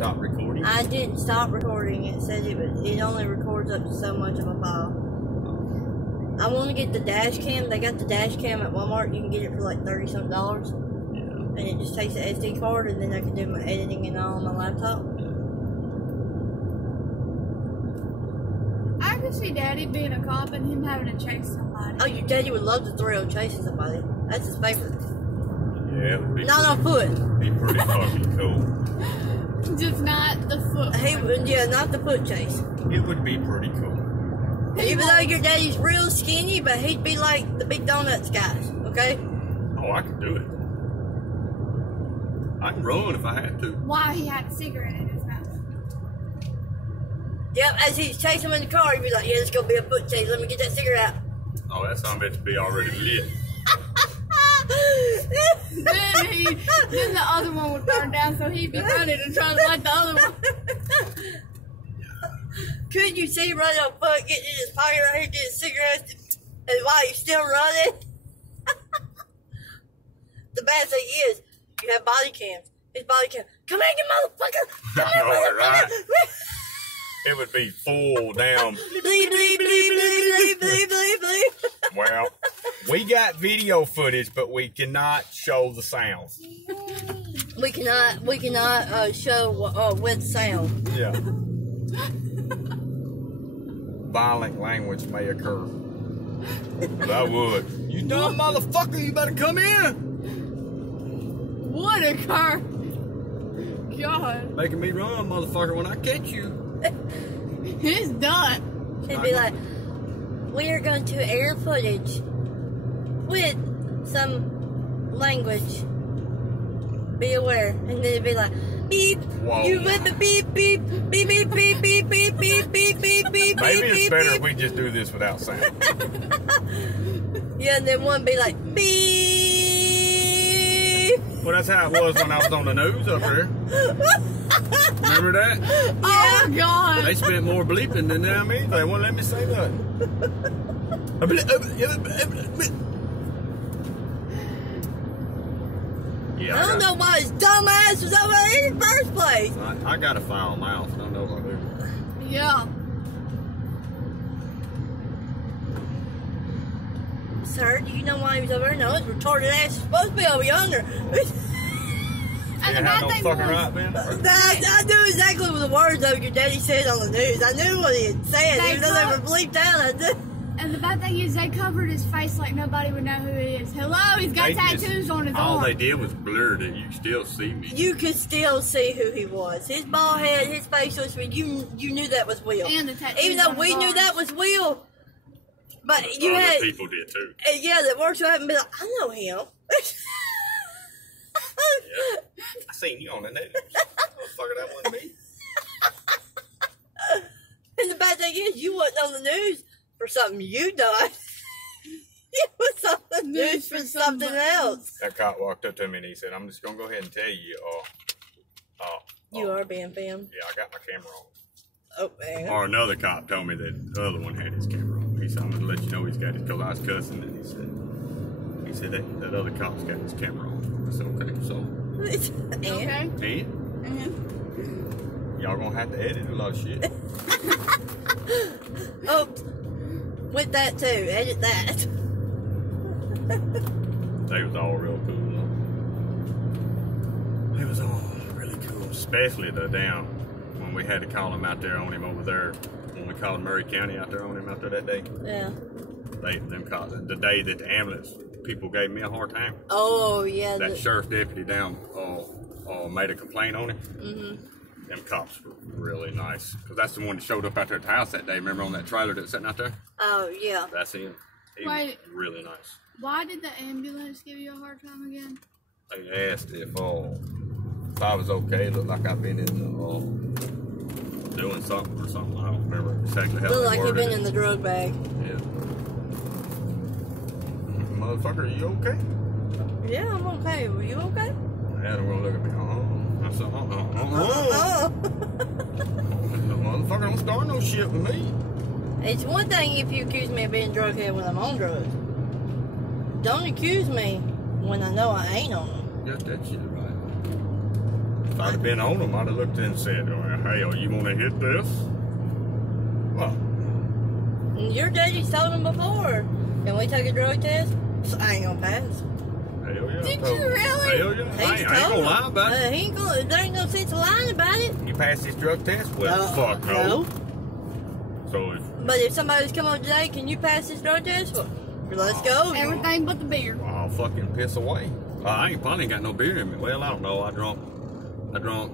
stop recording? I didn't stop recording. It said it only records up to so much of a file. I want to get the dash cam. They got the dash cam at Walmart. You can get it for like $30-something. Yeah. And it just takes an SD card, and then I can do my editing and all on my laptop. I could see Daddy being a cop and him having to chase somebody. Oh, your daddy would love the thrill of chasing somebody. That's his favorite. Yeah, it would be. Not on foot. Be pretty fucking cool. Just not the foot. Yeah, not the foot chase. It would be pretty cool. Even though your daddy's real skinny, but he'd be like the big donuts guys, okay? Oh, I could do it. I can run if I had to. Why he had a cigarette in his mouth. Yep, as he's chasing him in the car, he'd be like, yeah, it's gonna be a foot chase. Let me get that cigarette out. Oh, that son of a bitch be already lit. then the other one would burn down, so he'd be running and trying to light the other one. Could you see running on foot, getting in his pocket right here, getting cigarettes, and while you're still running? The bad thing is, you have body cams. His body cam. Come here, you motherfucker! Come here, motherfucker! Right. It would be full down. Bleep, bleep, bleep, bleep, bleep, bleep, bleep. Well, we got video footage, but we cannot show the sounds. We cannot show with sound. Yeah. Violent language may occur. But I would. You dumb motherfucker, you better come in. Would occur. God. Making me run, motherfucker, when I catch you. He's done. He'd be like, we are going to air footage with some language. Be aware. And then it'd be like, beep. Whoa. You with the beep, beep, beep, beep, beep, beep, beep, beep, beep, beep, beep, Maybe it's beep, better beep. if we just do this without sound. Yeah, and then one be like, beep. Well, that's how it was when I was on the news up here. Remember that? Oh, God. They spent more bleeping than them either. They won't let me say nothing. Yeah, I don't know why his dumb ass was over there in the first place. I got a foul mouth. I don't know what I do. Yeah. Sir, do you know why he was over there? No, his retarded ass is supposed to be over yonder. And the bad thing was, I knew exactly what the words of your daddy said on the news. I knew what he had said. Even though they were bleeped out, I did. And the bad thing is they covered his face like nobody would know who he is. Hello, he's got tattoos on his arm. All they did was blur it. You still see me. You could still see who he was. His bald head, his facial expression. You knew that was Will. And the tattoos. Even though we knew that was Will. But you other had people did too. Yeah, that works out and be like, I know him. Yeah. I seen you on the news. Motherfucker, that wasn't me. And the bad thing is, you wasn't on the news for something you done. You was on the news for something else. That cop walked up to me and he said, I'm just going to go ahead and tell you, You are being filmed. Yeah, I got my camera on. Oh, man. Or another cop told me that the other one had his camera on. He said, I'm going to let you know he's got his, because I was cussing, and he said that other cop's got his camera on. I said, okay, so. Okay. And? Y'all going to have to edit a lot of shit. Oh, with that too. Edit that. They was all real cool, though. It was all really cool, especially the down when we had to call him out there on him over there. When we called Murray County out there on him out there that day. Yeah. The day that the ambulance people gave me a hard time. Oh, yeah. That sheriff deputy down made a complaint on him. Mm-hmm. Them cops were really nice. Because that's the one that showed up out there at the house that day. Remember on that trailer that's sitting out there? Oh, yeah. That's him. He was really nice. Why did the ambulance give you a hard time again? They asked if I was okay. It looked like I've been in doing something or something. I don't remember exactly how Looked they like you've worded been it. in the drug bag. Yeah. Motherfucker, are you okay? Yeah, I'm okay. Were you okay? And they're gonna look at me. I said, motherfucker, don't start no shit with me. It's one thing if you accuse me of being drughead when I'm on drugs. Don't accuse me when I know I ain't on them. Got that shit right. If I'd have been on him, I'd have looked and said, "Hey, you want to hit this?" Well, your daddy's told him before. Can we take a drug test? I ain't gonna pass. Hell yeah. Did you really? Hell yeah. I ain't gonna lie about it. There ain't no sense of lying about it. You pass this drug test? Well, fuck no. So But if somebody's come on today, can you pass this drug test? Well, let's go. Everything but the beer. I'll fucking piss away. I probably ain't got no beer in me. Well, I don't know. I drunk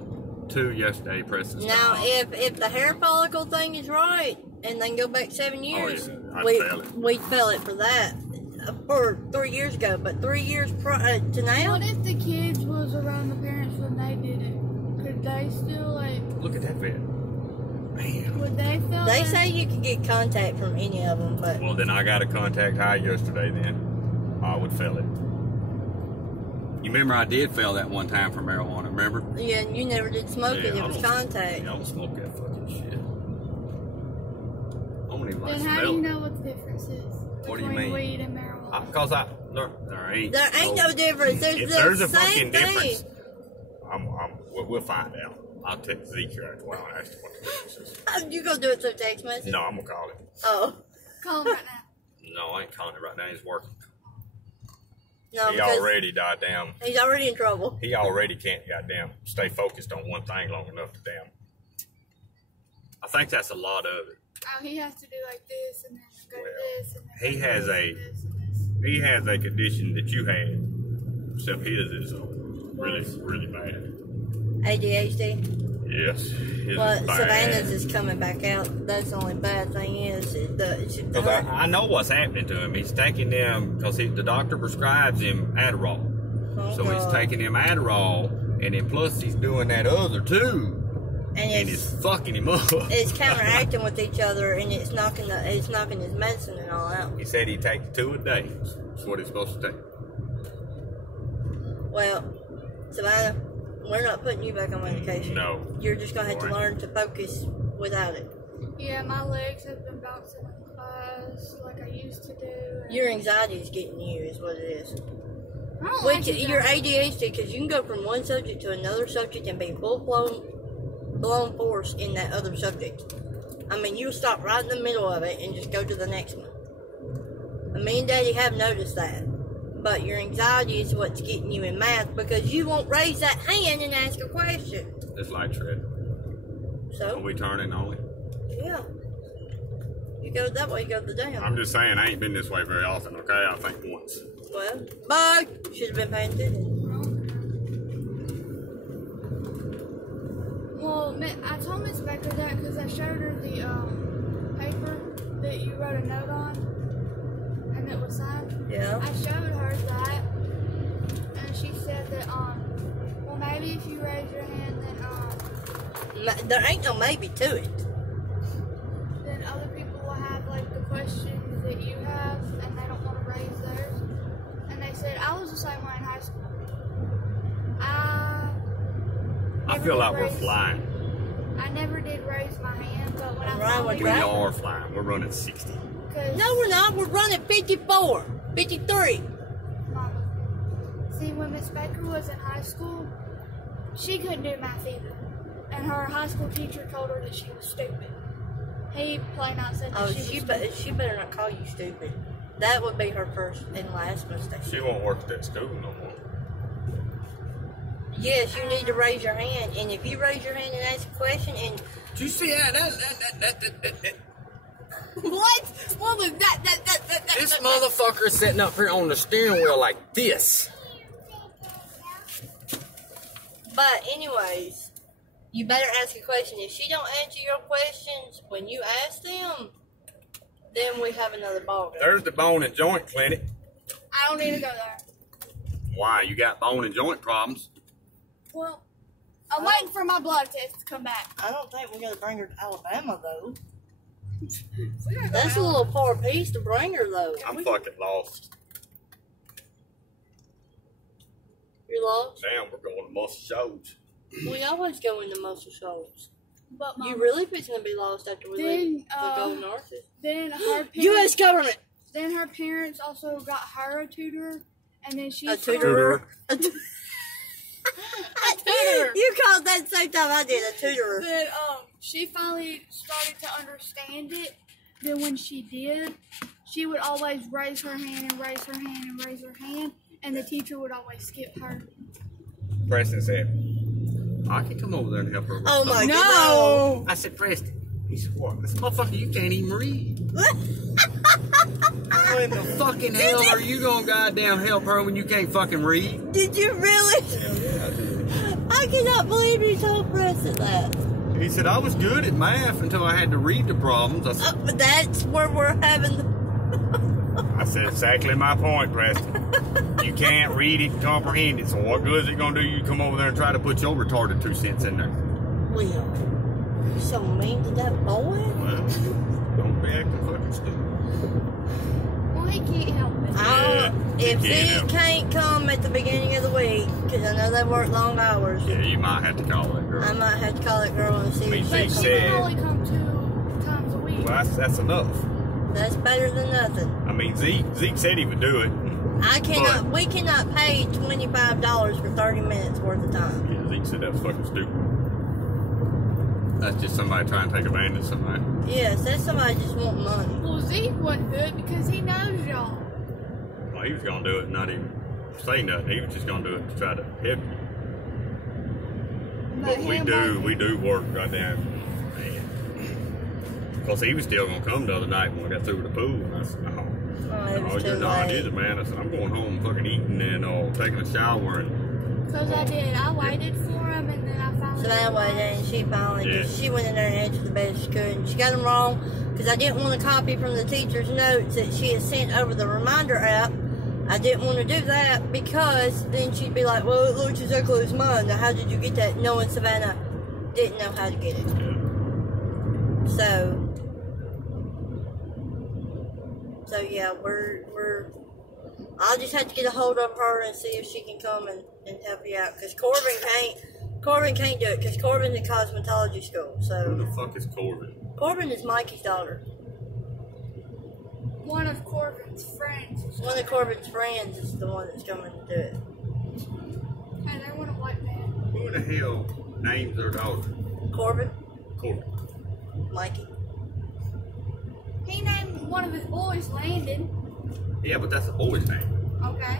2 yesterday, pressing. Now, if the hair follicle thing is right, and then go back 7 years, we fell it for that. For 3 years ago, but 3 years to now. What if the kids was around the parents when they did it? Could they still like? Look at that vet. Man. Would they feel? They say you can get contact from any of them, but Well, then I got a contact high yesterday. Then I would fail it. You remember I did fail that one time for marijuana. Remember? yeah, you never did smoke it. It was contact. Yeah, I don't smoke that fucking shit. I don't even like Then how do smell you it. know what the difference is What do you between mean? weed and marijuana? Cause there ain't. There ain't no difference. There's If the there's a same fucking thing. difference, we'll find out. I'll text Zeke here after a while and ask him what the difference is. You gonna do it through text message? No, I'm gonna call him. Oh. Call them right now. No, I ain't calling him right now. He's working. No, He because already goddamn. he's already in trouble. He already can't goddamn stay focused on one thing long enough to damn. I think that's a lot of it. Oh, he has to do like this and then go to this and then He go to has this a- and this and this. He has a condition that you had, except his is really, really bad. ADHD. Yes, his Well, is bad. Savannah's is coming back out. That's the only bad thing is Because I know what's happening to him. He's taking them because the doctor prescribes him Adderall. So he's taking him Adderall, and then plus he's doing that other too, and it's fucking him up. It's counteracting with each other, and it's knocking his medicine and all out. He said he'd take 2 a day. That's what he's supposed to take. Well, Savannah, we're not putting you back on medication. No. You're just gonna have to Alright. learn to focus without it. Yeah, my legs have been bouncing in class like I used to do. and- Your anxiety is getting you, is what it is. I don't Which like it you're that- ADHD because you can go from one subject to another subject and be blown force in that other subject. I mean, you stop right in the middle of it and just go to the next one. And me and Daddy have noticed that. But your anxiety is what's getting you in math because you won't raise that hand and ask a question. This light tread. Are So, we turning on it? yeah. You go that way, you go the damn. I'm just saying, I ain't been this way very often, okay? I think once. Well, bug! Should have been paying attention. Well, I told Miss Becker that because I showed her the paper that you wrote a note on and it was signed. Yeah. I showed her that, and she said that well maybe if you raise your hand, There ain't no maybe to it. then other people will have like the questions that you have, and they don't want to raise theirs. And they said I was the same way in high school. I feel like we're flying. I never did raise my hand, but when I Right, finally We Right. are flying. We're running 60. No, we're not. We're running 54, 53. Mama. See, when Miss Baker was in high school, she couldn't do math either. And her high school teacher told her that she was stupid. He plain out said that Oh, she was she better not call you stupid. That would be her first and last mistake. She won't work at that school no more. Yes, you need to raise your hand, and if you raise your hand and ask a question, and Did you see that? what? What was that? This motherfucker is sitting up here on the steering wheel like this. But anyways, you better ask a question. If she don't answer your questions when you ask them, then we have another ball game. There's the bone and joint clinic. I don't need to go there. Why? You got bone and joint problems. Well, I'm waiting for my blood test to come back. I don't think we're gonna bring her to Alabama though. We gotta go That's a out. little far piece to bring her though. I'm fucking lost. You're lost. Damn, we're going to muscle shows. We always go into muscle shoals. But You really fixing to be lost after we leave the Golden Arches. Then her parents, U.S. government. then her parents also got her a tutor, and then she A started- tutor. A tutor. You call at the same time I did a tutor. Then she finally started to understand it. Then when she did, she would always raise her hand and raise her hand and raise her hand, and the teacher would always skip her. Preston said, I can come over there and help her. Oh my No. God. I said, Preston. He said, what? This motherfucker, you can't even read. How in the fucking hell are you gonna goddamn help her when you can't fucking read? Did you really? I cannot believe you told Preston that. He said, I was good at math until I had to read the problems. I said, But that's where we're having. I said, exactly my point, Preston. You can't read it and comprehend it, so what good is it gonna do you come over there and try to put your retarded 2 cents in there? Will, you're so mean to that boy. Well, don't be acting fucking stupid. Well, he can't help it. If he can't come at the beginning of the week, because I know they work long hours, Yeah, you might have to call that girl. I might have to call that girl and see if But she she said- can only come 2 times a week. Well, that's enough. That's better than nothing. I mean, Zeke said he would do it. We cannot pay $25 for 30 minutes worth of time. Yeah, Zeke said that was fucking stupid. That's just somebody trying to take advantage of somebody. Yes, that's somebody just wanting money. Well, Zeke wouldn't do it because he knows y'all. Well, he was gonna do it, not even say nothing. He was just gonna do it to try to help you. But we do work goddamn, man. Because he was still gonna come the other night when we got through with the pool, and I said, no. It was too You're not late. either, man. I said, I'm going home fucking eating and taking a shower and Because I did. I waited for him and then I finally. So that way, then she finally she went in there and answered the best she could. And she got them wrong because I didn't want to copy from the teacher's notes that she had sent over the reminder app. I didn't want to do that because then she'd be like, well, it looks exactly as mine. Now, how did you get that? Knowing Savannah didn't know how to get it. So yeah, I'll just have to get a hold of her and see if she can come and help you out. Because Corbin can't do it because Corbin's in cosmetology school. who So the fuck is Corbin? Corbin is Mikey's daughter. One of Corbin's friends. One of Corbin's friends is the one that's coming to do it. Hey, they want a white man. Who the hell names their daughter? Corbin, Corbin. Mikey. He named one of his boys Landon. Yeah, but that's a boy's name. Okay.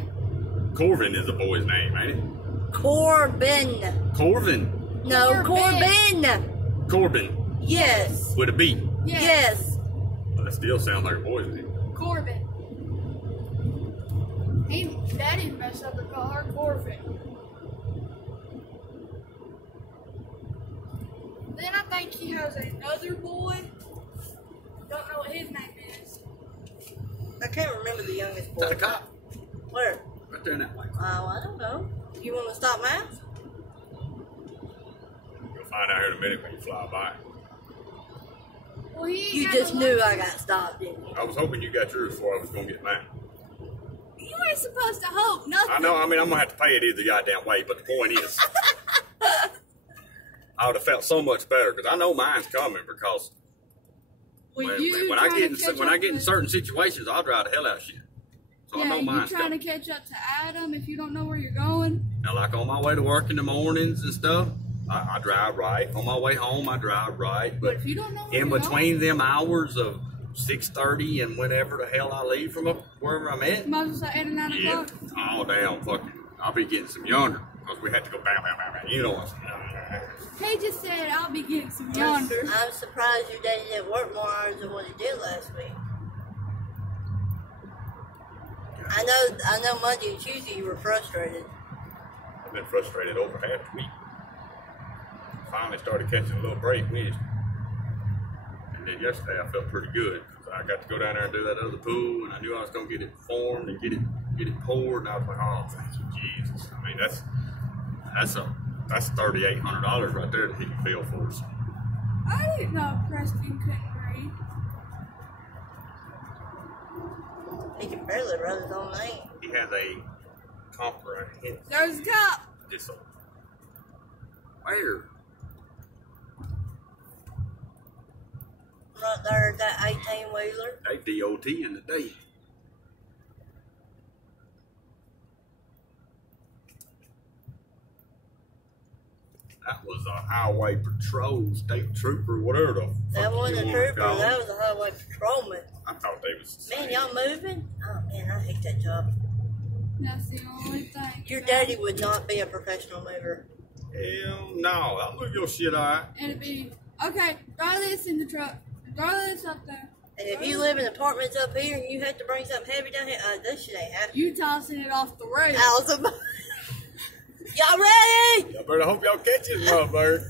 Corvin is a boy's name, ain't it? Corbin. Corvin. No, Corbin. Corbin. Corbin. Yes. With a B. Yes. Well, that still sounds like a boy's name. Corbin. Daddy messed up and called her Corbin. Then I think he has another boy. Don't know what his name is. I can't remember the youngest Is boy. that a cop? Where? Right there in that way. Oh, I don't know. You want to stop math? You'll find out here in a minute when you fly by. Well, he You got just the knew one- I got stopped, didn't you? I was hoping you got yours before I was going to get mine. You ain't supposed to hope nothing. I know, I mean, I'm going to have to pay it either goddamn way, but the point is, I would have felt so much better because I know mine's coming because when I get in certain situations, I'll drive the hell out of shit. So I know you're mine's trying coming. to catch up to Adam if you don't know where you're going. Now, like on my way to work in the mornings and stuff, I drive right. On my way home, I drive right. But But if you don't know where in you're between them hours of 6:30 and whenever the hell I leave from wherever I'm at, going, might as well say 8 or 9 yeah, o'clock. all down fucking, I'll be getting some yonder because we had to go bam, bam, bam, bam. You know what I'm saying? He just said, I'll be getting some yonder. I'm surprised your daddy didn't work more hours than what he did last week. I know Monday and Tuesday you were frustrated. I've been frustrated over half the week. Finally started catching a little break Wednesday. And then yesterday I felt pretty good. I got to go down there and do that other pool, and I knew I was going to get it formed and get it poured, and I was like, oh, thank you, Jesus. I mean, that's $3,800 right there that he can fill for us. I didn't know Preston couldn't read. He can barely write his own name. He has a comprehensive There's a cop. disorder. Where? Right there, that 18-wheeler. They DOT in the day. That was a highway patrol, state trooper, whatever the fuck. That wasn't a you trooper, wanna call that him. was a highway patrolman. I thought they was the Man, same. y'all moving? Oh man, I hate that job. That's the only thing. Your daddy would not be a professional mover. Hell no, I'll move your shit alright. And it'd be, okay, throw this in the truck. Throw this up there. And if you live in apartments up here and you have to bring something heavy down here, this shit ain't happening. You tossing it off the roof. Awesome. Y'all ready? Y'all better hope y'all catch this motherfucker.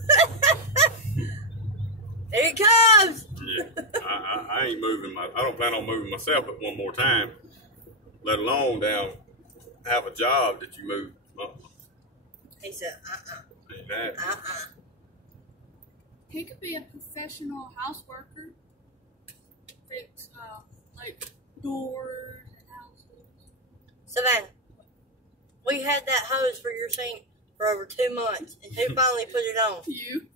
Here it comes. Yeah, I ain't moving I don't plan on moving myself but one more time. Let alone down have a job that you move. He said, Ain't that. He could be a professional house worker. Fix, like, doors and houses. Savannah, we had that hose for your sink for over 2 months, and who finally put it on? You.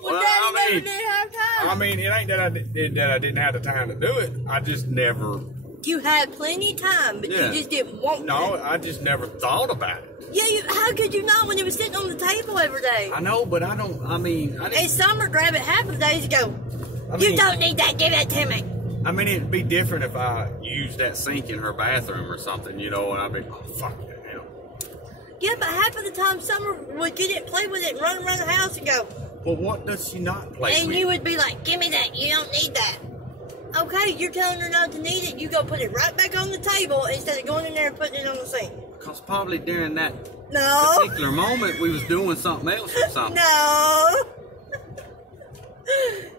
Well, Daddy I never mean, did have time. I mean, it ain't that I didn't have the time to do it. I just never. You had plenty of time, but Yeah. you just didn't want No, to. I just never thought about it. Yeah, how could you not when it was sitting on the table every day? I know, but I don't. I mean, I And didn't. Summer grab it half of the days and go, I you mean, don't need that, give that to me. I mean, it'd be different if I used that sink in her bathroom or something, you know, and I'd be, oh, fuck that, you know. Yeah, but half of the time Summer would get it, play with it, and run around the house and go, Well, what does she not play and with? you would be like, give me that, you don't need that. Okay, you're telling her not to need it, you go put it right back on the table instead of going in there and putting it on the sink. Because probably during that No. particular moment we was doing something else or something. No.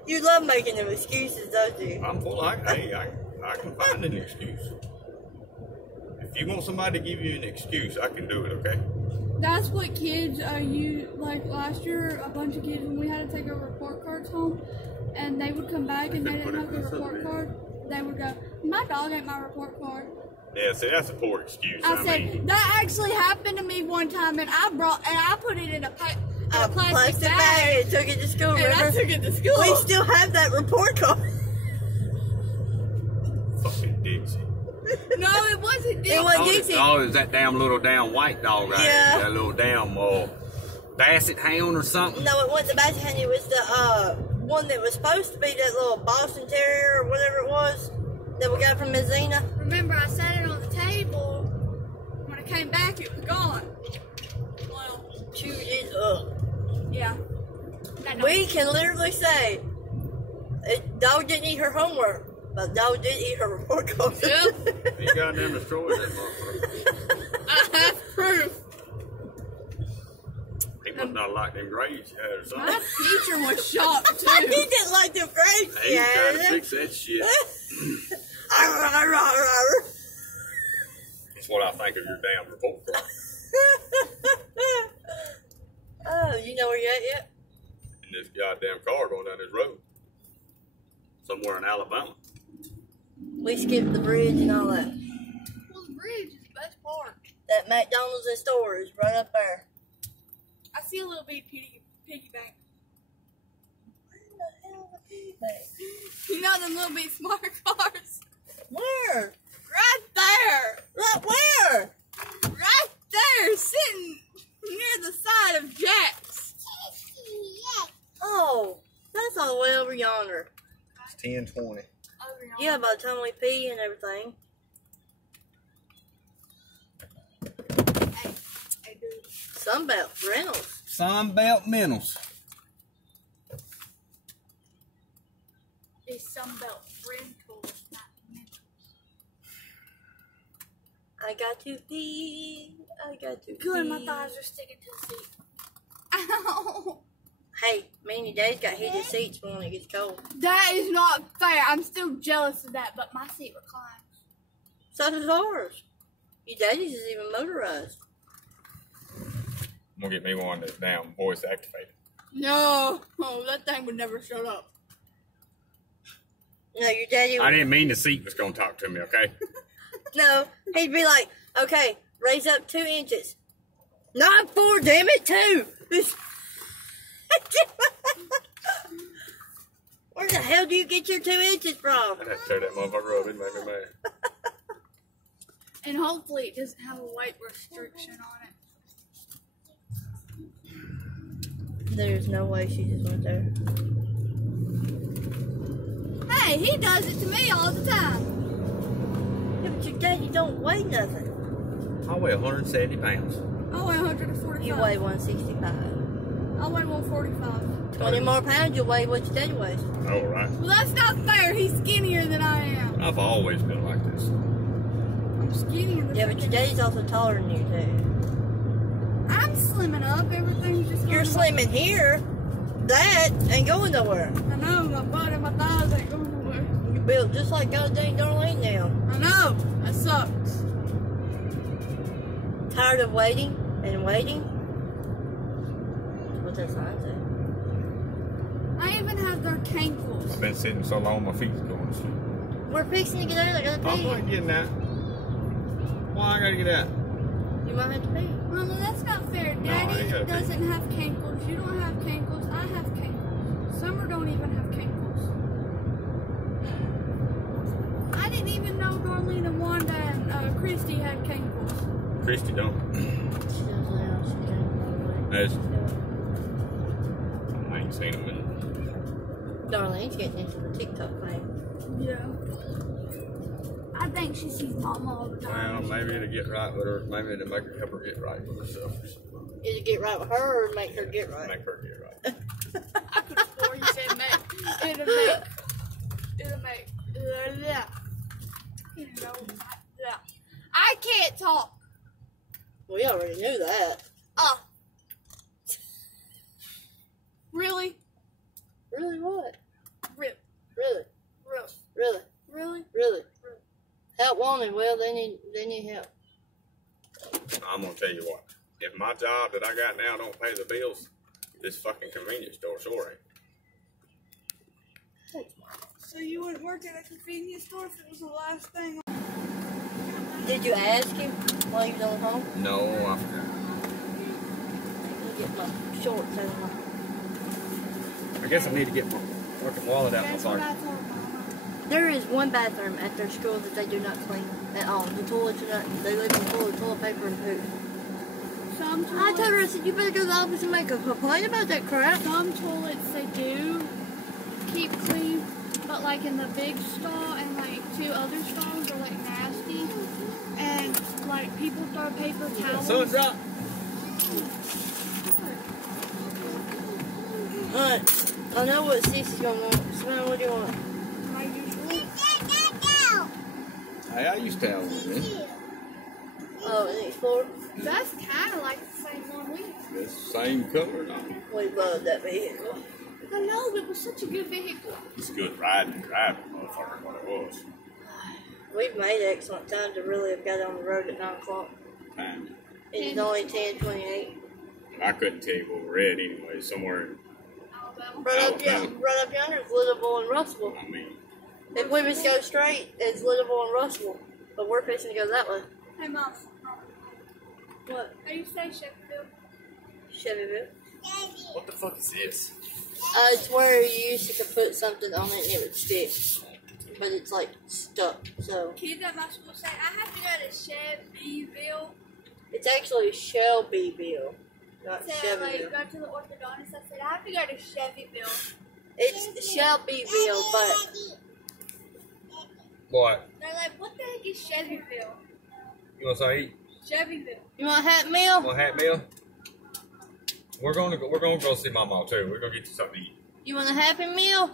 You love making them excuses, don't you? I'm full. I can find an excuse. If you want somebody to give you an excuse, I can do it. Okay. That's what kids like last year, a bunch of kids, when we had to take our report cards home, and they would come back and they didn't have the report card, they would go, my dog ate my report card. Yeah, see, that's a poor excuse. I said, mean, that actually happened to me one time, and I put it in a plastic bag bag, and took it to school, and I remember? took it to school. We still have that report card. fucking Dixie. No, it wasn't. It wasn't Dixie. Oh, it was that damn little white dog right Yeah. there. That little damn basset hound or something. No, it wasn't the Basset Hound. It was the one that was supposed to be that little Boston Terrier or whatever it was that we got from Miss Zena. Remember, I sat it on the table. When I came back, it was gone. Well, Chewed it up. yeah. We can literally say, dog didn't eat her homework, but dog did eat her report card. Yep. He goddamn destroyed that motherfucker. I have proof. He must not like them grades you had or something. My teacher was shocked He too. didn't like them grades. He was trying to fix that shit. That's what I think of your damn report card. Oh, you know where you're at yet? In this goddamn car going down this road. Somewhere in Alabama. We skipped the bridge and all that. Well, the bridge is the best part. That McDonald's and store is right up there. I see a little bitty piggy bank. Where the hell is the piggy bank? You know them little bitty smart cars? Where? Right there! Right where? Right there! Sitting near the side of Jack's. Oh, that's all the way over yonder. It's 10:20. Yeah, by the time we pee and everything. Hey, dude. Sunbelt Reynolds. Sunbelt Minerals. These Sunbelt rentals, not rentals. I got to pee. I got to pee. Good, my thighs are sticking to the seat. Ow! Hey, me and your dad's got heated seats for when it gets cold. That is not fair. I'm still jealous of that, but my seat reclines. So does ours. Your daddy's is even motorized. I'm gonna get me one that's damn voice activated. No, oh, that thing would never shut up. No, your daddy I didn't mean the seat was gonna talk to me, okay? No, he'd be like, okay, raise up 2 inches. Not 4, damn it, 2. Where the hell do you get your 2 inches from? I'd have to tear that motherfucker up. It made me mad. And hopefully it doesn't have a weight restriction on it. There's no way she just went there. Hey, he does it to me all the time. Yeah, but your daddy don't weigh nothing. I weigh 170 pounds. I weigh 145. You weigh 165. I weigh 145. 20 more pounds, you'll weigh what your daddy weighs. Oh, right. Well, that's not fair. He's skinnier than I am. I've always been like this. I'm skinnier than Yeah, but your daddy's also taller than you, too. I'm slimming up. Everything's just You're going slimming here. That ain't going nowhere. I know. My butt and my thighs ain't going nowhere. You built just like goddamn Darlene now. I know. That sucks. Tired of waiting and waiting? That's what that sign said. I even have their cankles. I've been sitting so long, my feet's going to sleep. We're fixing to get out. I gotta I'm pee. going to get out. Why I gotta get out? You might have to pee. Mama, that's not fair. I Daddy ain't gotta pee. doesn't have cankles. You don't have cankles. I have cankles. Summer don't even have cankles. I didn't even know Darlene and Wanda and Christy had cankles. Christy don't. She does now. She can't go As away. I ain't seen him in. Darlene's getting into the TikTok thing. Yeah. I think she sees Mama all the Well, time. maybe it'll get right with her. Maybe it'll make her help her get right with herself or something. Either get right with her or make her get right. Make her get right. I could have swore you said make. It'll make. Yeah. You know, yeah. I can't talk. We already knew that. Really? Really what? Really? Really? Really? Really? Really? Really? Help wanted. Well, they need help. I'm gonna tell you what. If my job that I got now don't pay the bills, this fucking convenience store sure ain't. So you wouldn't work at a convenience store if it was the last thing? Did you ask him while you was on home? No, I forgot. Let me get my shorts out of my... I guess I need to get my fucking wallet out my That's what I pocket. told Mama. There is one bathroom at their school that they do not clean at all. The toilets are not... They live in full of toilet paper and poop. Some I told her, I toilets, said, you better go to the office and make a complaint about that crap. some toilets they do keep clean, but like in the big stall and like 2 other stalls are like nasty, and like people throw paper towels. Sun drop. Alright, I know what Cece's gonna want. Savannah, what do you want? My usual. Hey, I used to have one, man. Oh, an Explorer? That's kind of like the same one we had. The same color, no. We love that vehicle. I know, it was such a good vehicle. It's good riding and driving, motherfucker, what it was. We've made excellent time to really have got on the road at 9 o'clock. Time. It's only 10:28. I couldn't tell you what we're at anyway, somewhere in, Alabama. Right up yonder is Littleville and Russell. I mean, If we just go straight, it's Littleville and Russell. But we're fixing to go that way. Hey, Mom. What? How you say Sheffield? Chevyville. what the fuck is this? It's where you used to could put something on it and it would stick. But it's like stuck, so. Kids at my school say I have to go to Chevyville. It's actually Shelbyville, not Say like Chevyville. go to the orthodontist. I said I have to go to Chevyville. It's Shelbyville, but What? They're like, what the heck is Chevyville? You want something to eat? Chevyville. you want a hat meal? Want a hat meal? We're gonna go see my mom too. We're gonna get you something to eat. You want a Happy Meal?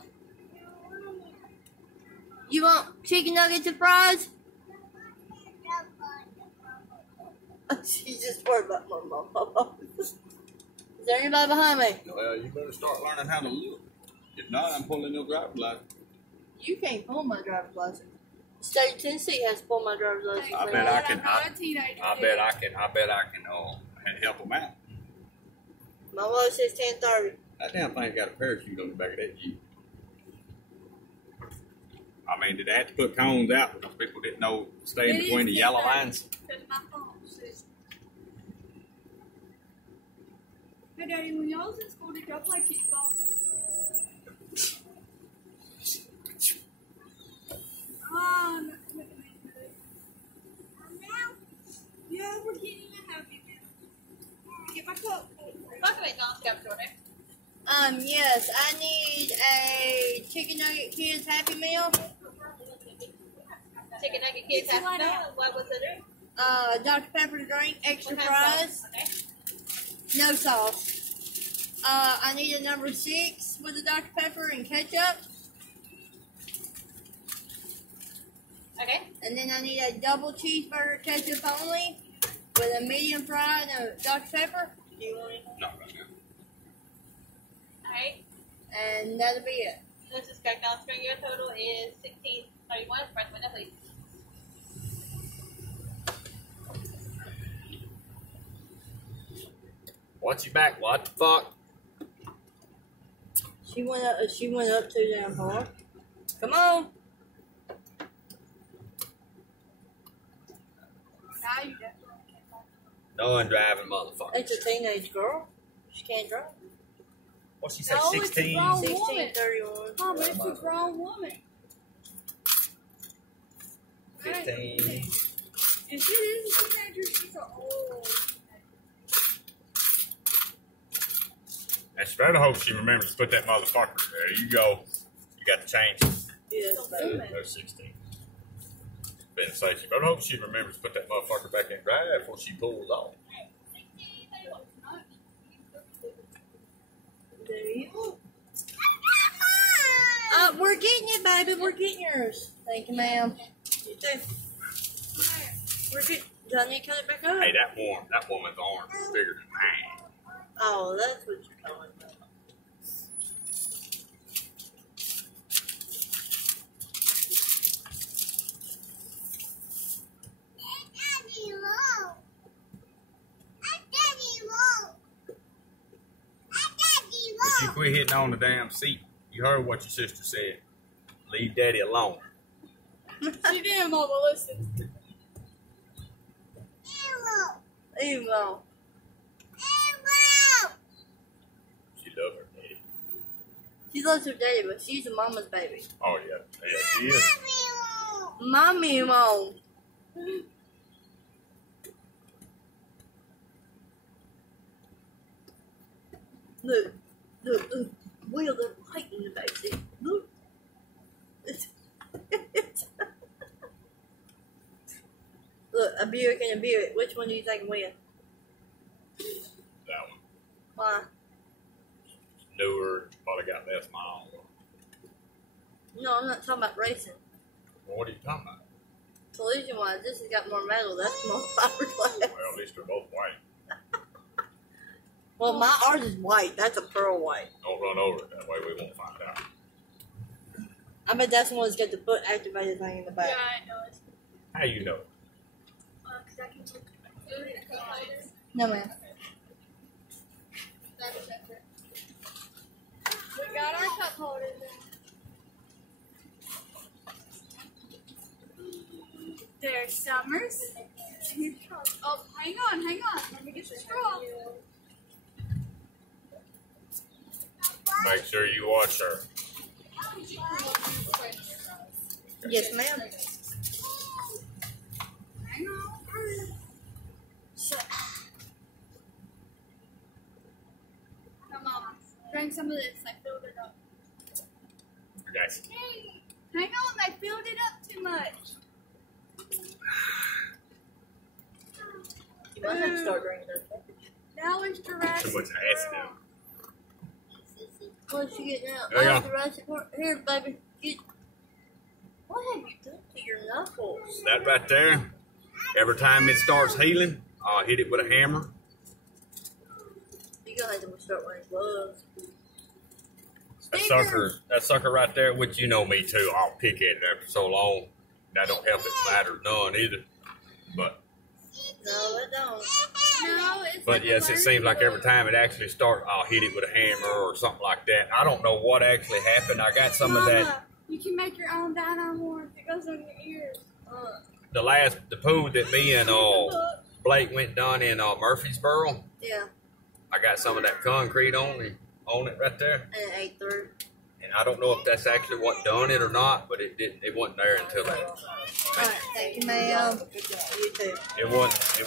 You want chicken nuggets and fries? She's just worried about my mom. Is there anybody behind me? Well, you better start learning how to look. If not, I'm pulling your driver's license. You can't pull my driver's license. The state of Tennessee has to pull my driver's license. I Thank bet God I can- I'm not a teenager. I bet I can help them out. My watch says 10:30. That damn thing's got a parachute on the back of that Jeep. I mean, did they have to put cones out because people didn't know stay in It between is the yellow 10:30. lines? Because my phone says. Hey, Daddy, when y'all was in school, did y'all play kickball? No. Yeah, we're getting a Happy Meal. Get my cup. Fuck it, don't come to it. Yes, I need a chicken nugget kids Happy Meal. Chicken nugget kids have to know. What was the drink? Dr. Pepper drink, extra What kind of fries, sauce? Okay. no sauce. I need a number 6 with a Dr. Pepper and ketchup. Okay. And then I need a double cheeseburger ketchup only with a medium fry and a Dr. Pepper. Do you want it? No, right now. Alright. And that'll be it. This is correct. Now, screen your total is 1631. Press window, please. Watch your back. What the fuck? She went up too damn far. Come on. Now you definitely can't find Done driving, motherfucker. It's a teenage girl. She can't drive. What she say? No, it's 16. wrong. 1631. Mom, it's a grown woman. 15. And she is a teenager. She's an old. I better hope she remembers to put that motherfucker. There you go. You got the change. Yes, baby. There's 16. Been say she better hope she remembers to put that motherfucker back in drive before she pulls off. There you go. We're getting it, baby. We're getting yours. Thank you, ma'am. You too. We're getting. Do I need to cut it back up? Hey, that woman's arm is bigger than mine. Oh, that's what you're calling about. If you quit hitting on the damn seat, you heard what your sister said. Leave daddy alone. She didn't want to listen. Evo. She loves her daddy. She loves her daddy, but she's a mama's baby. Oh, yeah. Yeah, she is. Mommy, mom. Look, wheel the light in the back seat. Look. Look, a Buick and a Buick. Which one do you think win? That one. Why? Newer, probably got less miles. No, I'm not talking about racing. Well, what are you talking about? Collision wise, this has got more metal. That's more fiberglass. Well, at least they're both white. Well, ours is white. That's a pearl white. Don't run over it. That way we won't find out. I bet that's the one that's got the foot activated thing in the back. Yeah, I know it. How you know? Because I can take the cup holders. No, ma'am. That is separate. We got our cup holders now. There's Summers. Oh, hang on. Let me get the straw. Make sure you watch her. Yes, ma'am. Hang on. Come on. Drink some of this. I filled it up. Guys. Hang on. I filled it up too much. You might have to start drinking that. Now it's Jurassic Too much acid in World. them. What's she getting out? There you go. Jurassic Park. Here, baby. What have you done to your knuckles? That right there, every time it starts healing, I'll hit it with a hammer. You're going to have to start wearing gloves. That sucker right there, which you know me too, I'll pick at it after so long. That don't help it matter none either. But No, it don't. No, it's But like yes, it seems like every time it actually starts, I'll hit it with a hammer or something like that. I don't know what actually happened. I got some of that. Mama, you can make your own dino horns. It goes on your ears. The pool that me and Blake went down in Murfreesboro. Yeah. I got some of that concrete on it right there. And it ate through. And I don't know if that's actually what done it or not, but it wasn't there until that. Alright, thank you, ma'am. You too. It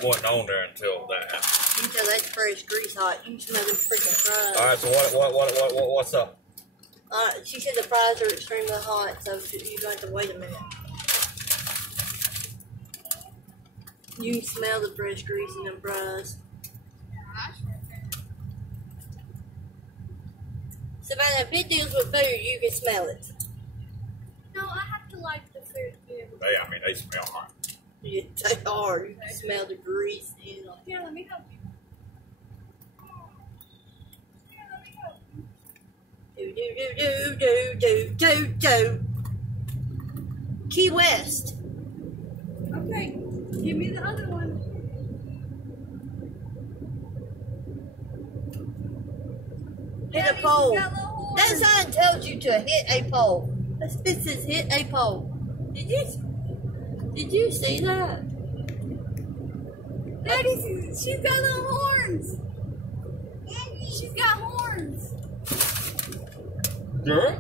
wasn't on there until that. You can tell that's fresh grease hot. You can smell the freaking fries. All right, so what's up? She said the fries are extremely hot, so you're going to have to wait a minute. You can smell the fresh grease in them fries. Savannah, if it deals with food, you can smell it. No, I have to like the food to be able to. They smell hot. Yeah, they are. You can smell the grease in them. Here, let me help you. Do. Key West. Okay, give me the other one. Hit a pole. That sign tells you to hit a pole. It says hit a pole. Did you see that? Daddy, she's got little horns. She's got horns. Girl?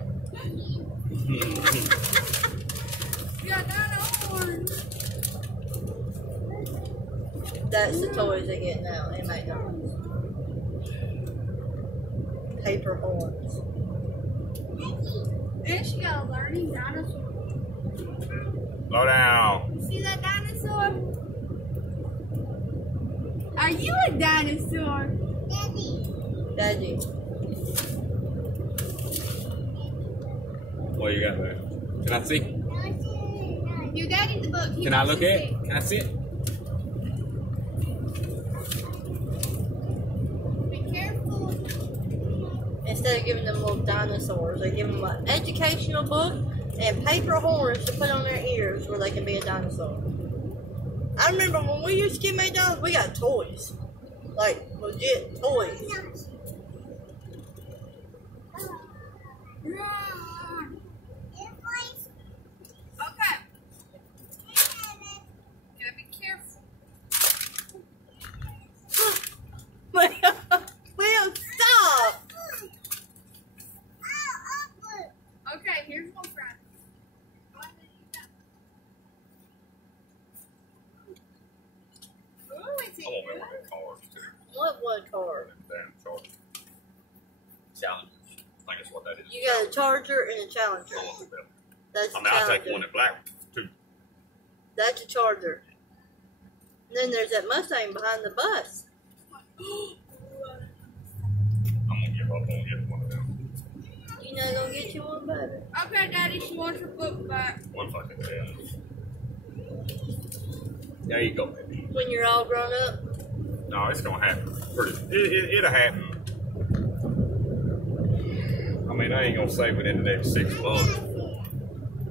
She got dino horns. That's the toys they get now in McDonald's. Paper horns. And she got a learning dinosaur. Slow down. See that dinosaur? Are you a dinosaur? Daddy. What you got there? Can I see? Your daddy the book. Can I look at it? Can I see it? Be careful. Instead of giving them little dinosaurs, they give them an educational book and paper horns to put on their ears where they can be a dinosaur. I remember when we used to get McDonald's, we got toys. Like, legit toys. Okay. Gotta be careful. Will, stop! Okay, here's one friend. Ooh, is it I want me good? one of them cars too. What one card? Damn charger. Challengers. I think that's what that is. You got a Charger and a Challenger. I want the belt. That's a I mean, I'll Challenger. take one in black too. That's a Charger. And then there's that Mustang behind the bus. I'm gonna give up on getting one of them. You know, gonna get you one, baby. Okay, Daddy, she wants her book back. One fucking day. There you go, baby. When you're all grown up. No, it's gonna happen. It'll happen. I mean, I ain't gonna say within the next 6 months,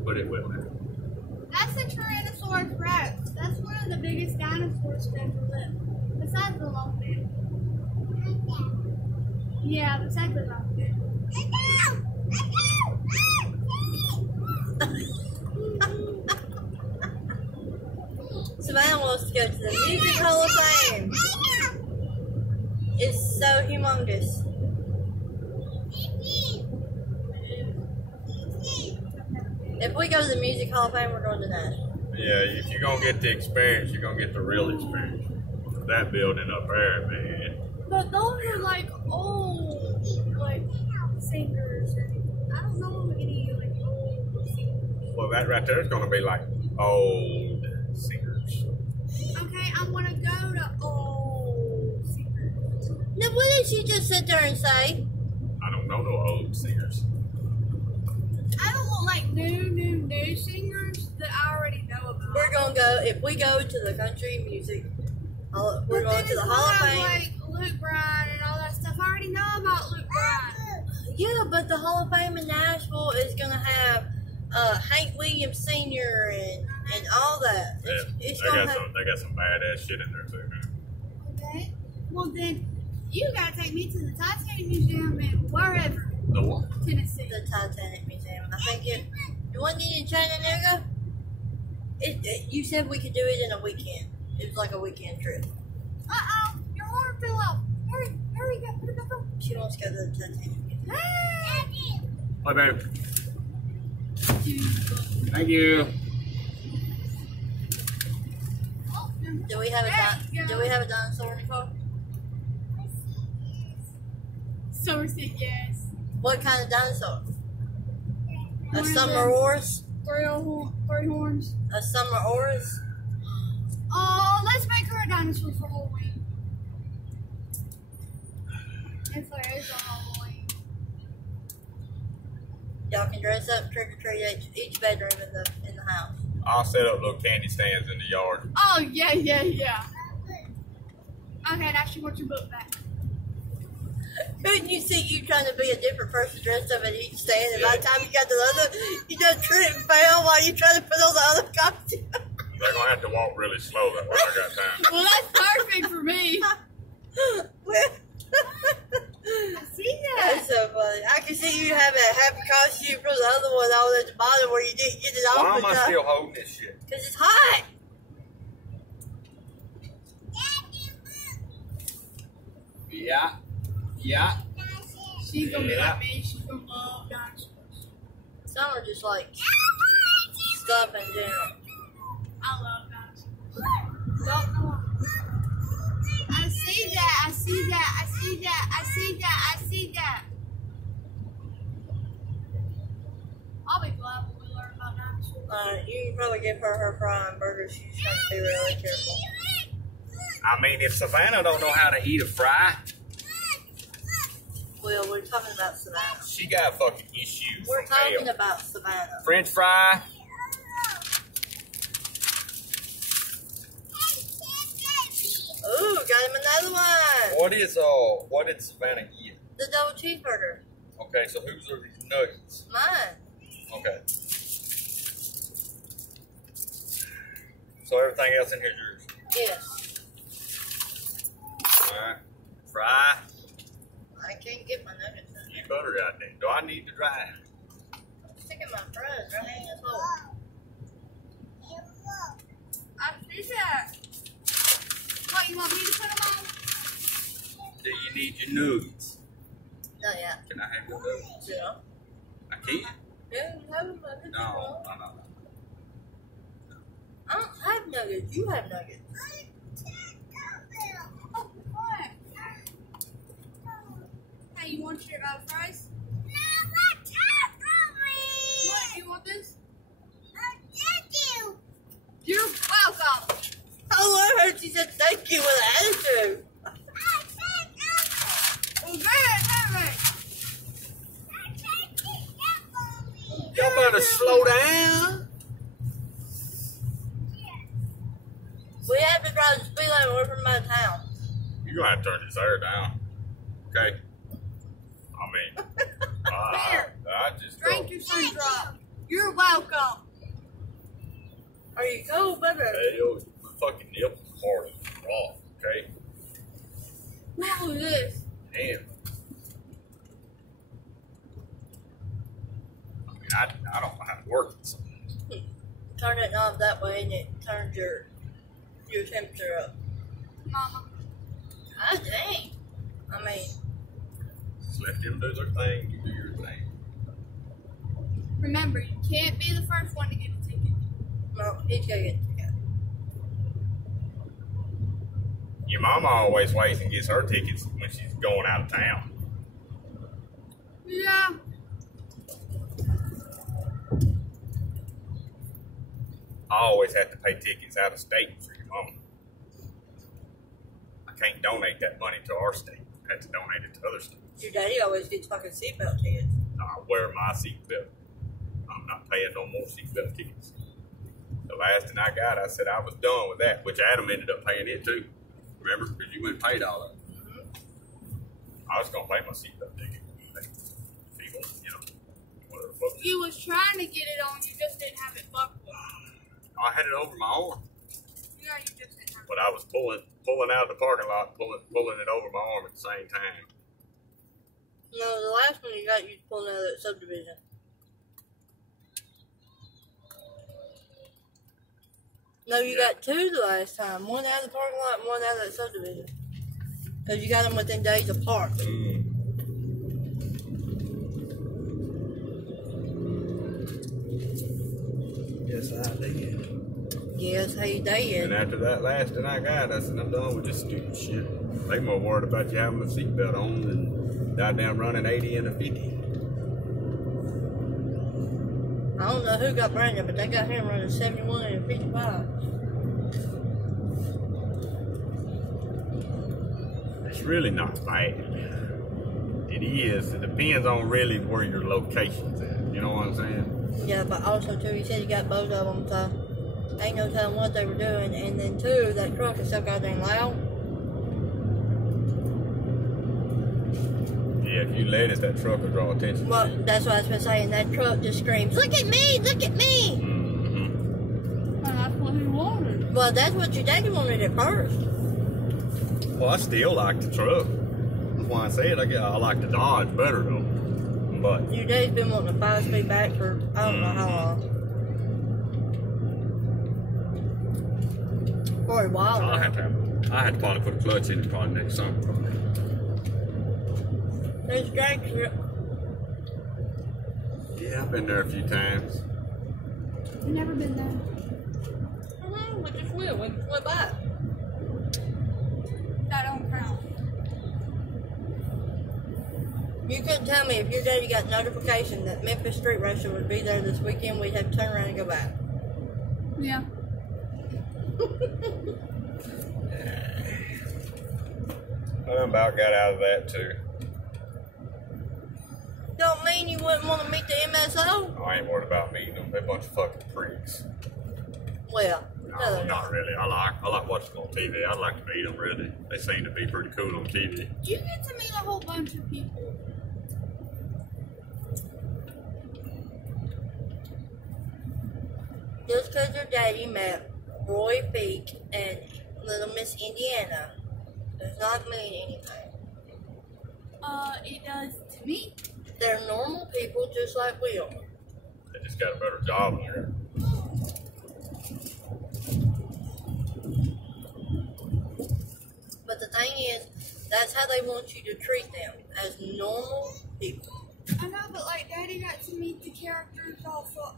but it will happen. That's the Tyrannosaurus Rex. That's one of the biggest dinosaurs to ever live. Besides the long man. Yeah, besides the long man. Savannah wants to go to the Music Hall of Fame. It's so humongous. If we go to the Music Hall of Fame, we're going to Nashville. Yeah, if you're gonna get the experience, you're gonna get the real experience. That building up there, man. But those are like old, like singers. I don't know any like old singers. Well, that right there is gonna be like old singers. Okay, I want to go to old singers. Now, what did she just sit there and say? I don't know no old singers. I don't want like new singers that I already know about. We're going to go, if we go to the country music, we're going to the Hall of Fame. Like Luke Bryan and all that stuff. I already know about Luke Bryan. Yeah, but the Hall of Fame in Nashville is going to have Hank Williams Sr. and all that. Yeah, they got some badass shit in there too, man. Okay. Well then, you gotta take me to the Titanic Museum and wherever. The what? Tennessee. The Titanic Museum. I think you want in Chattanooga? You said we could do it in a weekend. It was like a weekend trip. Uh-oh, your horn fell off. Hurry, go, put it back on. She wants to go to the Titanic Museum. Hey! Bye, babe. Thank you. Do we have a dinosaur in the car? So said yes. What kind of dinosaur? A Summerosaurus? Three horns. A Summerosaurus? Oh, let's make her a dinosaur for Halloween. If there is a Halloween. Y'all can dress up, trick or treat each bedroom in the house. I'll set up little candy stands in the yard. Oh yeah. Okay, now she wants your book back. Couldn't you see you trying to be a different person dressed up at each stand, and by the time you got to the other, you just trip and fail while you try to put on the other costume? They're gonna have to walk really slow. That way I got time. Well, that's perfect for me. I see that. That's so funny. I can see you have a happy costume from the other one all at the bottom where you didn't get it off. Why am I still holding this shit? Because it's hot. Yeah. She's gonna be like me. She's gonna love dinosaurs. Some are just like stuff in general. I love dinosaurs. Don't know. I see that. I'll be glad when we learn about dinosaurs. You can probably give her frying burger. She's trying to be really careful. I mean, if Savannah don't know how to eat a fry, Well, we're talking about Savannah. she got fucking issues. We're from talking hell. about Savannah. French fry. Ooh, got him another one. What did Savannah get? The double cheeseburger. Okay, so whose are these nuggets? Mine. Okay. So everything else in here is yours. Yes. Alright. Fry. I can't get my nuggets in You there. butter out there. Do I need to dry? I'm sticking my fries right in this hole. I see that. What, you want me to put them on? Do you need your nuggets? Not yet. Can I have your nuggets? Yeah. I can't. Yeah, you have nuggets. No. I don't have nuggets. You have nuggets. Oh, what? Hey, you want your fries? What, you want this? You're welcome. I love her. She said thank you with an attitude. Well, very. Y'all better slow down. We have to drive the speed limit. We're from out of town. You're going to have to turn this air down. Okay? I mean, Here. I just Drink your sun drop. You're welcome. Are you cold, baby? Hey, yo, my fucking nipples hard as raw, okay? What was this? Damn. I mean, I don't know how to work this. Turn that knob that way and it turns your temperature up. Mama. Ah, dang. I mean, Just let them do their thing, you do your thing. Remember, you can't be the first one to get a ticket. no, he's gonna get together. Your mama always waits and gets her tickets when she's going out of town. Yeah. I always have to pay tickets out of state for your mama. I can't donate that money to our state. I have to donate it to other states. Your daddy always gets fucking seatbelt tickets. I wear my seatbelt. I'm not paying no more seatbelt tickets. The last thing I got, I said I was done with that, which Adam ended up paying it too. Remember? Because you went and paid all of it. I was going to pay my seatbelt ticket. People, whatever. Fuck. You was trying to get it on, you just didn't have it buckled. I had it over my arm, Yeah, you just didn't have it. but I was pulling out of the parking lot, pulling it over my arm at the same time. No, the last one you got, you was pulling out of that subdivision. No, you got two the last time. One out of the parking lot and one out of that subdivision. Because you got them within days apart. Yes, I did. Yes, he did. And after that last that I got, I said, I'm done with this stupid shit. They more worried about you having a seatbelt on than goddamn running 80 and a 50. I don't know who got Brandon, but they got him running 71 and 55. It's really not bad. It is. It depends on really where your location's at. You know what I'm saying? Yeah, but also, too, he said he got both of them, so ain't no telling what they were doing. And then, too, that truck is so goddamn loud. Yeah, if you let it, that truck will draw attention. Well, that's what I was been saying. That truck just screams, "Look at me! Look at me!" Mm-hmm. And that's what he wanted. Well, that's what your daddy wanted at first. Well, I still like the truck. That's why I said I like the Dodge better, though. But Your daddy's been wanting a 5-speed back for I don't know how long. For a while I now. had to probably put a clutch in it probably next summer. There's drag strip. Yeah, I've been there a few times. I've never been there. We just will. We can flip back. That don't count. You couldn't tell me if your daddy got notification that Memphis Street Racer would be there this weekend, we'd have to turn around and go back. Yeah. I about got out of that too. Don't mean you wouldn't want to meet the MSO? I ain't worried about meeting them. They're a bunch of fucking freaks. Well, No, not really. I like watching them on TV. I'd like to meet them, really. They seem to be pretty cool on TV. You get to meet a whole bunch of people. just because your daddy met Roy Peak and Little Miss Indiana does not mean anything. It does to me. They're normal people just like we are. They just got a better job here. But the thing is, that's how they want you to treat them, as normal people. I know, but like Daddy got to meet the characters off of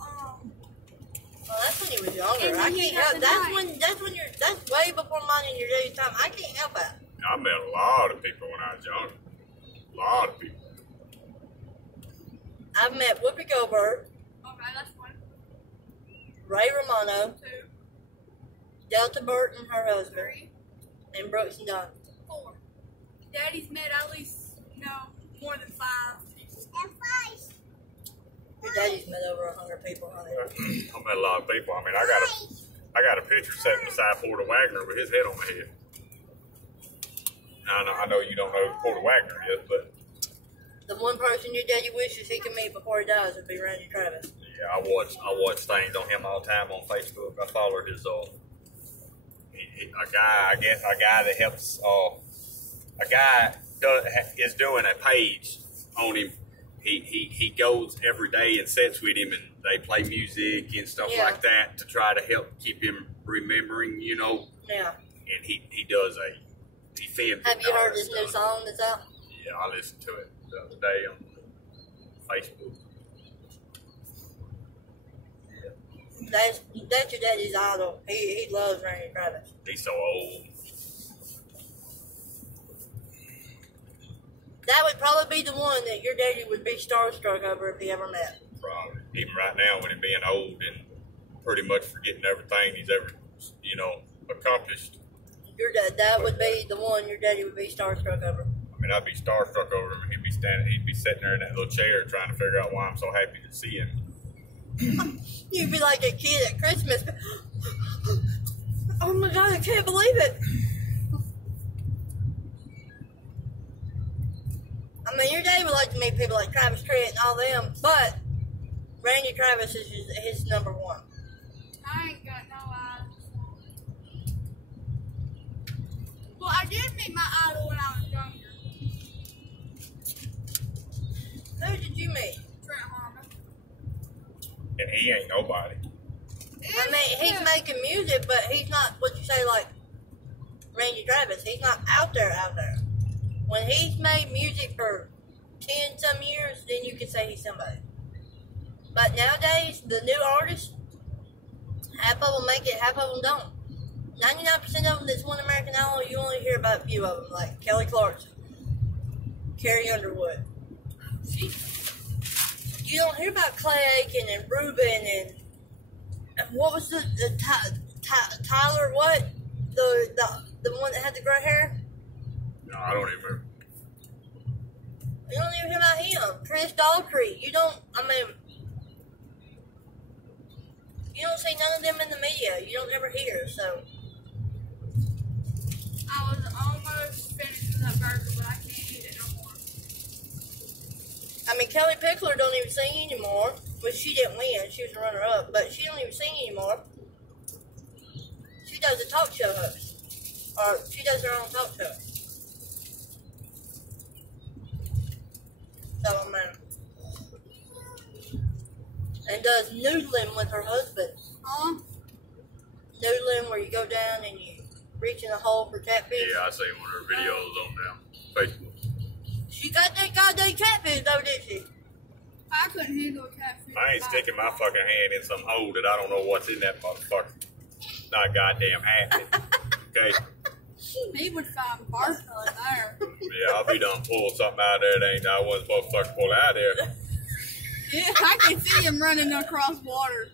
Well, that's when he was younger. And I then he can't got help. the That's way before mine and your daddy's time. I can't help that. I met a lot of people when I was younger. A lot of people. I've met Whoopi Goldberg, Okay, that's one. Ray Romano, 2, Delta Burton, her husband, 3, and Brooks and Dunn. 4. Daddy's met at least more than 5 people. Your daddy's met over 100 people, honey. I met a lot of people. I mean, I got a picture sitting beside Porter Wagner with his head on my head. I know you don't know who Porter Wagner is, but The one person your daddy wishes he could meet before he dies would be Randy Travis. yeah, I watch things on him all the time on Facebook. I follow his a guy that helps a guy is doing a page on him. He goes every day and sits with him, and they play music and stuff Yeah. like that to try to help keep him remembering, you know. Yeah. And he films. Have you heard this new song that's out? Yeah, I listened to it the other day on Facebook. That's your daddy's idol. He loves Randy Travis. He's so old. That would probably be the one that your daddy would be starstruck over if he ever met. Probably. Even right now, with him being old and pretty much forgetting everything he's ever, accomplished. That would be the one your daddy would be starstruck over. I mean, I'd be starstruck over him. He'd be sitting there in that little chair trying to figure out why I'm so happy to see him. You'd be like a kid at Christmas. Oh my God, I can't believe it. I mean, your daddy would like to meet people like Travis Tritt and all them, but Randy Travis is his number one. I ain't got no eyes. Well, I did meet my idol when I was younger. Who did you meet? Trent Harmon. And he ain't nobody. I mean, he's making music, but he's not what you say like Randy Travis. He's not out there. When he's made music for 10-some years, then you can say he's somebody. But nowadays, the new artists, Half of them make it, half of them don't. 99% of them that's one American Idol, you only hear about a few of them, like Kelly Clarkson, Carrie Underwood. You don't hear about Clay Aiken and Ruben and what was the Tyler what? The one that had the gray hair? No, I don't even remember. You don't even hear about him. Chris Daughtry. You don't see none of them in the media. You don't ever hear, so. I was almost finished with that burger, but I can't eat it no more. I mean, Kelly Pickler don't even sing anymore. But she didn't win. She was a runner-up. But she don't even sing anymore. She does a talk show host. Or she does her own talk show. So, I mean. And does noodling with her husband. Huh? Noodling where you go down and you reach in a hole for catfish. Yeah, I seen one of her videos on Facebook. She got that goddamn catfish though, didn't she? I couldn't handle a catfish. I ain't sticking my fucking hand in some hole that I don't know what's in that motherfucker. Not goddamn happy. Okay? He would find barf in there. Yeah, I'll be done pulling something out of there that ain't I wasn't supposed to fucking pull out of there. Yeah, I can see him running across water.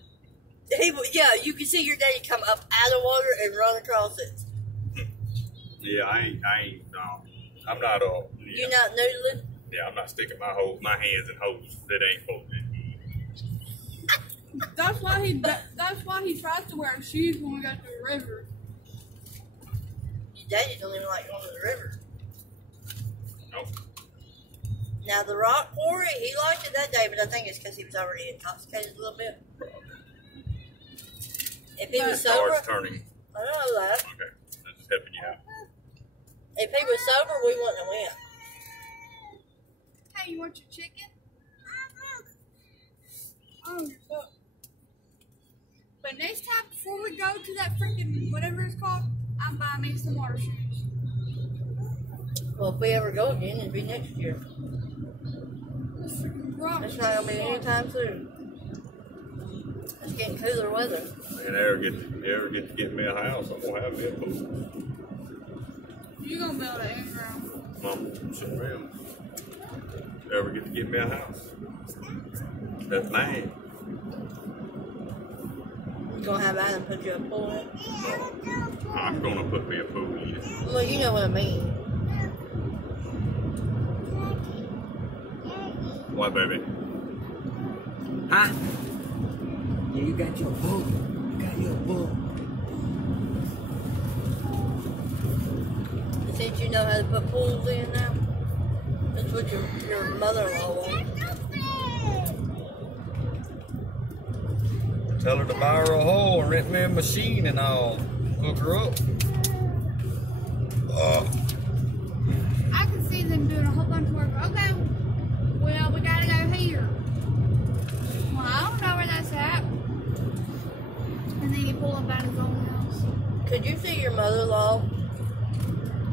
Yeah, you can see your daddy come up out of water and run across it. Yeah, I ain't, no. I'm not yeah. You're not noodling? Yeah, I'm not sticking my hands in holes that ain't supposed to. That's why he tries to wear shoes when we go to the river. Your daddy don't even like going to the river. Nope. Now, the rock quarry, he liked it that day, but I think it's because he was already intoxicated a little bit. If he was sober, Car's turning. I don't know that. Okay, I'm just helping you out. If he was sober, we wouldn't have went. Hey, you want your chicken? Oh, you're so. But next time, before we go to that freaking whatever it's called, I'm buying me some water shoes. Well, if we ever go again, it'd be next year. It's not It's not gonna be anytime soon. It's getting cooler weather. And ever get to get me a house, I'm gonna have me a pool. You're gonna build an in-ground. Mom, sure am. Ever get to get me a house? That's mine. You're gonna have Adam put you a pool in? I'm gonna put me a pool in. Well, you know what I mean. What, baby? Huh? Yeah, you got your book. You got your book. Since you know how to put pools in now, that's what your mother-in-law wants. Tell her to buy her a hole and rent me a machine and I'll hook her up. I can see them doing a whole bunch of work. Okay, well, we gotta go here. Well, I don't know where that's at. And then he pull up at his own house. Could you see your mother-in-law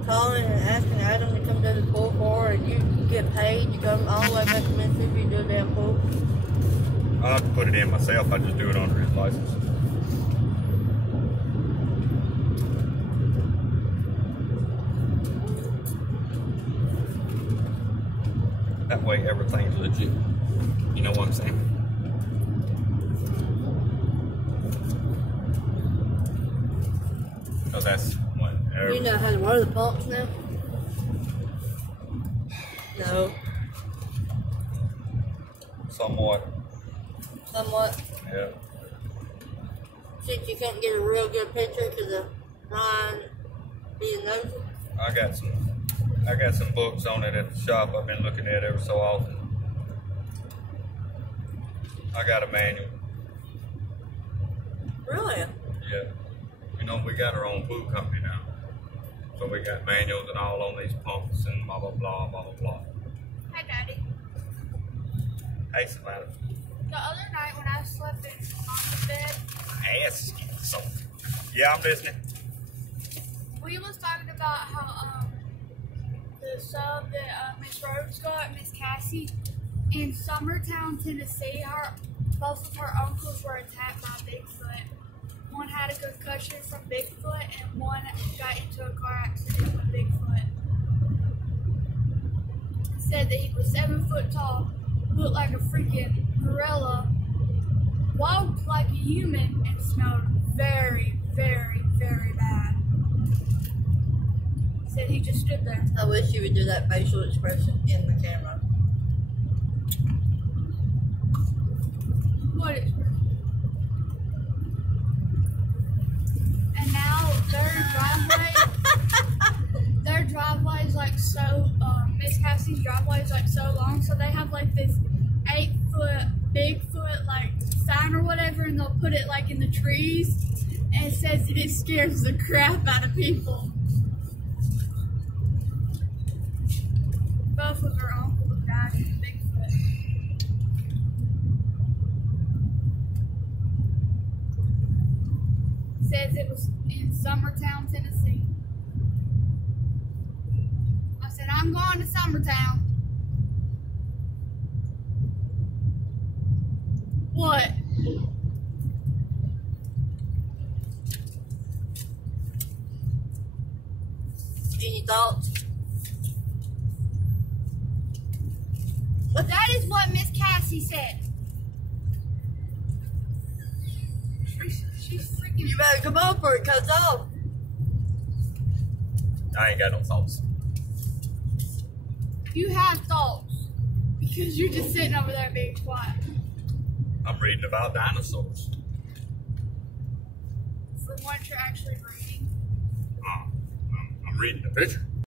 calling and asking Adam to come to the pool for her and you get paid to come all the way back to Mississippi to do a damn pool? I'll have to put it in myself. I just do it under his license. That way everything's legit. You know what I'm saying? Because that's when You know how to water the pumps now? No. Somewhat. Somewhat. Yeah. Since you couldn't get a real good picture because of Ryan being nosy. I got some books on it at the shop I've been looking at every so often. I got a manual. Really? Yeah. You know, we got our own food company now. So we got manuals and all on these pumps and blah, blah, blah, blah, blah, blah. Hi, Daddy. Hey, Savannah. The other night when I slept in Mama's bed, Ass something. Yeah, I'm listening. we was talking about how the sub that Miss Rhodes got, Miss Cassie, in Summertown, Tennessee, both of her uncles were attacked by Bigfoot. one had a concussion from Bigfoot, and one got into a car accident with Bigfoot. Said that he was 7 foot tall, looked like a freaking gorilla, walked like a human, and smelled very, very, very bad. Said he just stood there. I wish you would do that facial expression in the camera. What expression? And now their driveway is like so, Miss Cassie's driveway is like so long, so they have like this 8 foot Bigfoot like sign or whatever, and they'll put it like in the trees, and it says that it scares the crap out of people. Both of her uncles died from Bigfoot. Says it was in Summertown, Tennessee. I said, I'm going to Summertown. What? Any thoughts? That is what Miss Cassie said. She's freaking. You better come up or it cuts off. I ain't got no thoughts. You have thoughts because you're just sitting over there being quiet. I'm reading about dinosaurs. For once, you're actually reading. I'm reading the picture.